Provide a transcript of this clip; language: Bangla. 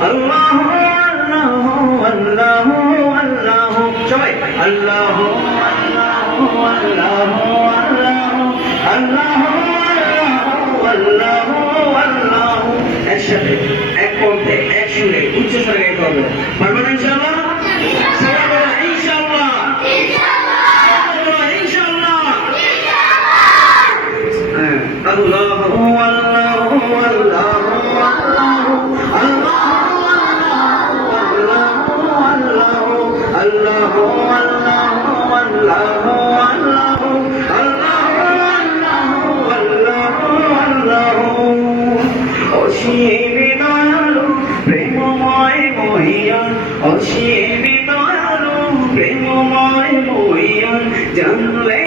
আল্লাহু আল্লাহু আল্লাহু আল্লাহু সবাই আল্লাহু আল্লাহু আল্লাহু আল্লাহু আল্লাহু আল্লাহু আল্লাহু একসাথে এক কণ্ঠে এক সুরে উচ্চ স্বরে গাইতে হবে। পারবেন ইনশাআল্লাহ? সবাই বলেন ইনশাআল্লাহ। আল্লাহু আল্লাহু আল্লাহু আল্লাহু আল্লাহু আল্লাহু আল্লাহু আল্লাহু আল্লাহু অসীম দয়ালু প্রেমময় মহিয়ান অসীম দয়ালু প্রেমময় মহিয়ান জানলে